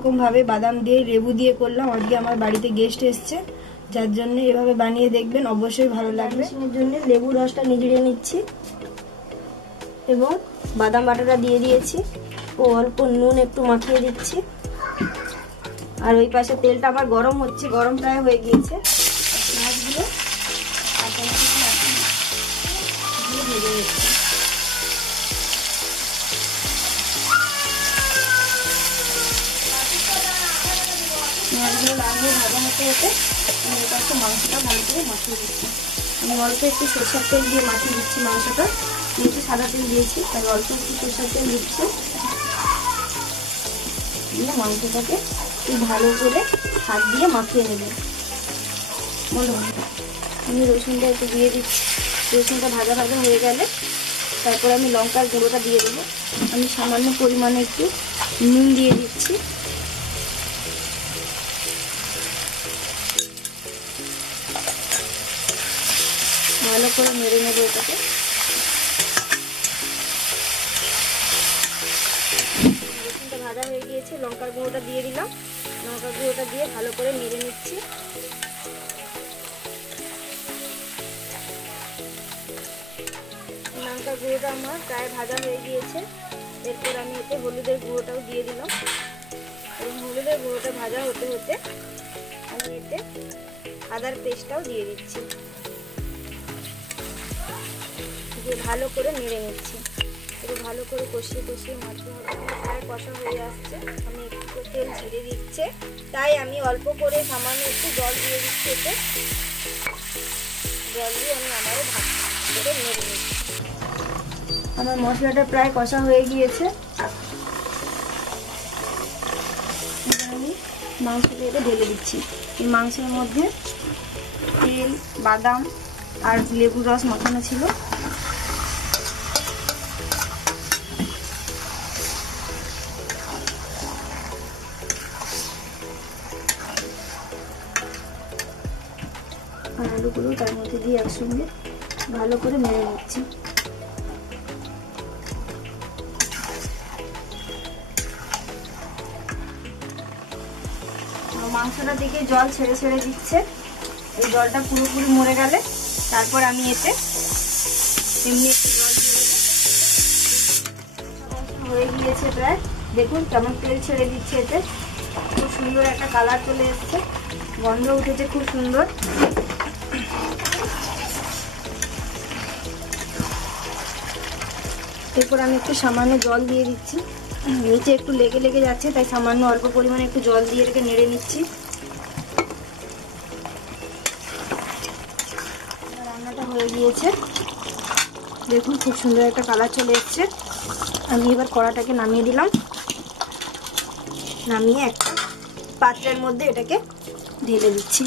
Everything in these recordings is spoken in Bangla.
এরকম ভাবে বাদাম দিয়ে লেবু দিয়ে করলাম। আজকে আমার বাড়িতে গেস্ট এসছে, যার জন্য এভাবে বানিয়ে দেখবেন, অবশ্যই ভালো লাগবে। এর জন্য লেবু রসটা নিগড়িয়ে নিচ্ছি এবং বাদাম বাটাটা দিয়ে দিয়েছি ও অল্প নুন একটু মাখিয়ে দিচ্ছি। আর ওই পাশে তেলটা আমার গরম হচ্ছে, গরম প্রায় হয়ে গিয়েছে। মাছগুলো ভেজে নিচ্ছি। মাছগুলো লাল দিয়ে ভাজা হতে হতে আমি এই পাশে মাংসটা ভালো করে মাখিয়ে দিচ্ছি। আমি অল্প একটু সরষের তেল দিয়ে মাখিয়ে দিচ্ছি মাংসটা, একটু সাদা তেল দিয়েছি তাই অল্প একটু সরষের তেল দিচ্ছি। দিয়ে মাংসটাকে একটু ভালো করে হাত দিয়ে মাখিয়ে নেব। আমি রসুনটা একটু দিয়ে দিচ্ছি। রসুনটা ভাজা ভাজা হয়ে গেলে তারপর আমি লঙ্কার গুঁড়োটা দিয়ে দেবো। আমি সামান্য পরিমাণে একটু নুন দিয়ে দিচ্ছি। ভালো করে নেড়ে নেব এটাকে। রসুনটা ভাজা হয়ে গিয়েছে, লঙ্কার গুঁড়োটা দিয়ে দিলাম। লঙ্কার গুঁড়োটা দিয়ে ভালো করে নেড়ে নিচ্ছি। লঙ্কার গুঁড়োটা আমার প্রায় ভাজা হয়ে গিয়েছে। এরপর আমি এতে হলুদের গুঁড়োটাও দিয়ে দিলাম এবং হলুদের গুঁড়োটা ভাজা হতে হতে আমি এতে আদার পেস্টটাও দিয়ে দিচ্ছি। দিয়ে ভালো করে নেড়ে নিচ্ছি। একটু ভালো করে কষিয়ে কষিয়ে মাছগুলো প্রায় কষা হয়ে আসছে। আমি একটু তেল ছেড়ে দিচ্ছে, তাই আমি অল্প করে সামান্য একটু জল দিয়ে দিচ্ছি। এতে জল দিয়ে আমি আবারও ভাত করে নেড়ে নিচ্ছি। আমার মশলাটা প্রায় কষা হয়ে গিয়েছে। আমি মাংসটা এটা ঢেলে দিচ্ছি। এই মাংসের মধ্যে তেল, বাদাম আর লেবুর রস মাখানো ছিল। আর আলুগুলো তার মধ্যে দিয়ে একসঙ্গে ভালো করে নেড়ে নিচ্ছি। মাংসটা থেকে জল ছেড়ে ছেড়ে দিচ্ছে। এই জলটা পুরোপুরি মরে গেলে তারপর আমি এতে এমনি একটু জল দিয়ে দেবো। হয়ে গিয়েছে প্রায়, দেখুন কেমন তেল ছেড়ে দিচ্ছে। এতে খুব সুন্দর একটা কালার চলে এসছে, গন্ধ উঠেছে খুব সুন্দর। এরপর আমি একটু সামান্য জল দিয়ে দিচ্ছি। নিচে একটু লেগে লেগে যাচ্ছে, তাই সামান্য অল্প পরিমাণে একটু জল দিয়ে রেখে নেড়ে নিচ্ছি। রান্নাটা হয়ে গিয়েছে, দেখুন খুব সুন্দর একটা কালার চলে এসছে। আমি এবার কড়াটাকে নামিয়ে দিলাম। নামিয়ে একটা পাত্রের মধ্যে এটাকে ঢেলে দিচ্ছি।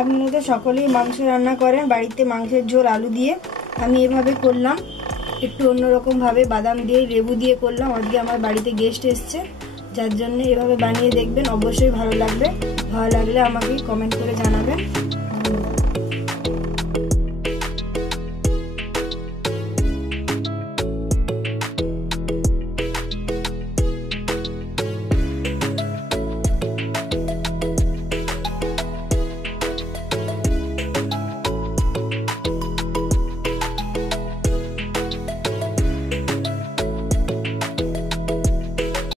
আপনারা তো সকলেই মাংস রান্না করেন বাড়িতে, মাংসের ঝোল আলু দিয়ে। আমি এভাবে করলাম, একটু অন্যরকম ভাবে বাদাম দিয়ে লেবু দিয়ে করলাম। আজকে আমার বাড়িতে গেস্ট এসছে, যার জন্য এভাবে বানিয়ে দেখবেন, অবশ্যই ভালো লাগবে। ভালো লাগলে আমাকে কমেন্ট করে জানাবেন।